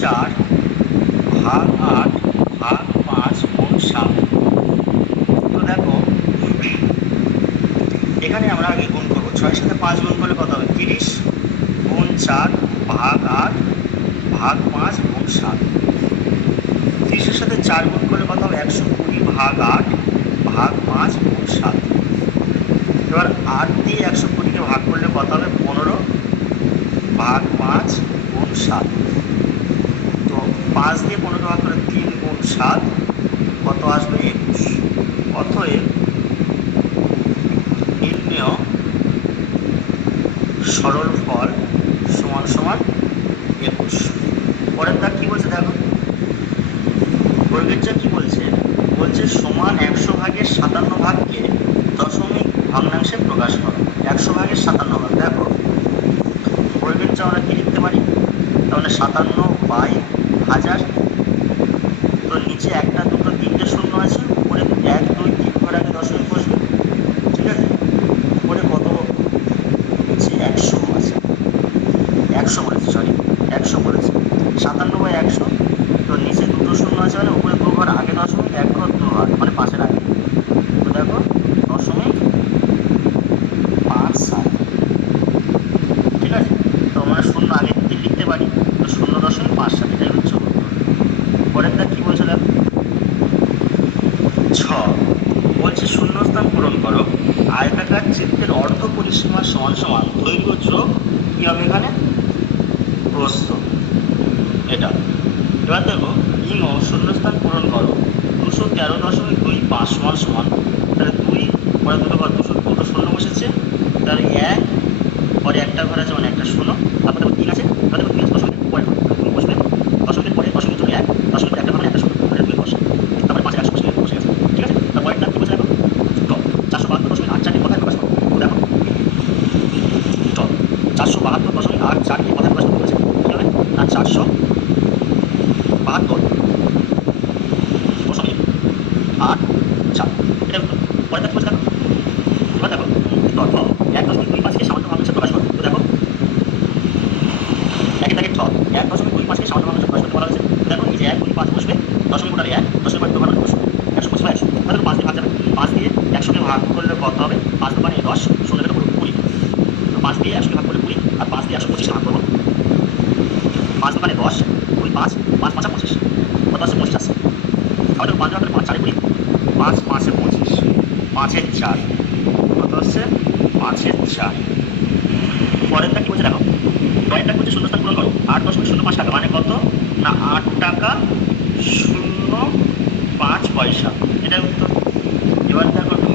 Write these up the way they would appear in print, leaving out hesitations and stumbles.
4 ভাগ 8 ভাগ 5 গুণ 7। তো দেখো এখানে আমরা আগে গুণ করবো। 6-এর সাথে 5 গুণ করলে কত হবে? 30 গুণ 4 ভাগ 8 ভাগ 5 গুণ 7। 30-এর সাথে 4 গুণ করলে কত হবে? 120 ভাগ 8 ভাগ 5 গুণ 7। এবার 8 দিয়ে 120-কে ভাগ করলে কত হবে? 15 ভাগ 5 গুণ 7। তো 5 দিয়ে 15 ভাগ করে 3 গুণ 7 কত আসবে? 21। অতএব নির্ণেয় সরল ফল সমান সমান 21। পরের দাগ কি বলছে দেখো, বর্গের যা কি বলছে? বলছে সমান 100 ভাগের 57 ভাগকে দশমিক ভগ্নাংশে প্রকাশ করো। 100 ভাগের 57 ভাগ। দেখো বর্গের যা আমরা কি লিখতে পারি? তাহলে 57/1000। তো নিচে 1, 2, 3টে শূন্য আছে, উপরে 1, 2, 3 ঘর আগে দশমিক বসবে। ঠিক আছে, উপরে কত? নিচে 100 আছে, 100 বলেছে, সরি 100 বলেছে। 57/100। তো নিচে দুটো শূন্য আছে মানে উপরে 2 ঘর আগে দশমিক, 1 ঘর 2 ঘর মানে পাশের আগে। তো দেখো 0.57। ঠিক আছে, তো আমরা শূন্য আগে দিকে লিখতে পারি। তো 0.57 এটাই হচ্ছে উত্তর। পরের দাগ কি বলছে দেখো, 6 বলছে শূন্যস্থান পূরণ করো। আয়তাকার চিত্রের অর্ধ পরিসীমা সমান সমান দৈর্ঘ্য যোগ কি হবে এখানে? প্রস্থ। এটা এবার দেখো ইং শূন্যস্থান পূরণ করো। 213.25 সমান সমান, তাহলে 2 পরে দুটো ঘর, দুটো শূন্য বসেছে, তাহলে 1 পরে একটা ঘর আছে মানে একটা শূন্য, তারপরে 3 আছে, তাহলে 3 দশমিকের পরে দুই বসবে, দশমিকের পরে দশমিকের জন্য 1, দশমিকের একটা ঘর মানে একটা শূন্য, তাহলে 2 বসে, তারপরে 5 100 বসে গেছে। ঠিক আছে, তারপরে কি বলছে দেখো, তো 472.84টি কথায় প্রকাশ করো। তো দেখো তো 472.84টি কথায় প্রকাশ করতে বলেছে। কি হবে না? 472.84। এটা উত্তর। পরে দেখো দেখো, এবার দেখো তথ্য 1.25কে সামান্য ভগ্নাংশে প্রকাশ করো। তো দেখো একের দাগের ছ 1.25কে সামান্য ভগ্নাংশে প্রকাশ করতে বলা হয়েছে। তো দেখো নিচে 1, 2, 5 বসবে, দশমিক ওঠালে 1, দশমিক পরে 2 ঘর বসবে, 100 বসবে 100। তাহলে 5 দিয়ে ভাগ যাবে, 5 দিয়ে 100কে ভাগ করলে কত হবে? 5 দোকানে 10, 16 কেটে 20। তো 5 দিয়ে 100কে ভাগ করলে 20, আর 5 দিয়ে 125 ভাগ করবো। 5 দোকানে 10, 2, 5, 5 5 25, কত আসছে? 25 আসছে। আবার 5 ভাগ করে 5 4 20, 5 5 এ 25, 5 এর 4 কত আসছে? 5 এর 4। পরেরটা কি বলছে দেখো, পরেরটা বলছে শূন্যস্থান পূরণ করো। 8.05 টাকা মানে কত? না 8 টাকা 0.5 পয়সা। এটাই উত্তর। এবার দেখো ঢ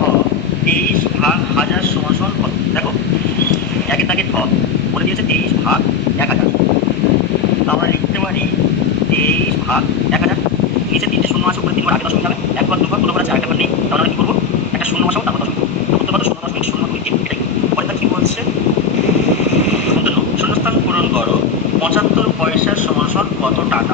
23 ভাগ 1000 সমান সমান কত? দেখো একের দাগে ঢ বলে দিয়েছে 23 ভাগ 1000। আমরা লিখতে পারি 23 ভাগ 1000। নিচে 3টে শূন্য আছে, উপরে 3 ঘর আগে দশমিক যাবে, 1 ঘর 2 ঘর কোনো ঘর আছে, আরেকটা ঘর নেই, তাহলে আমরা কি করবো? একটা শূন্য বসাবো, তারপর দশমিক করবো। তো উত্তর কত? 0.023। এটাই। পরেরটা কি বলছে? শূন্যস্থান পূরণ করো। 75 পয়সা সমান সমান কত টাকা?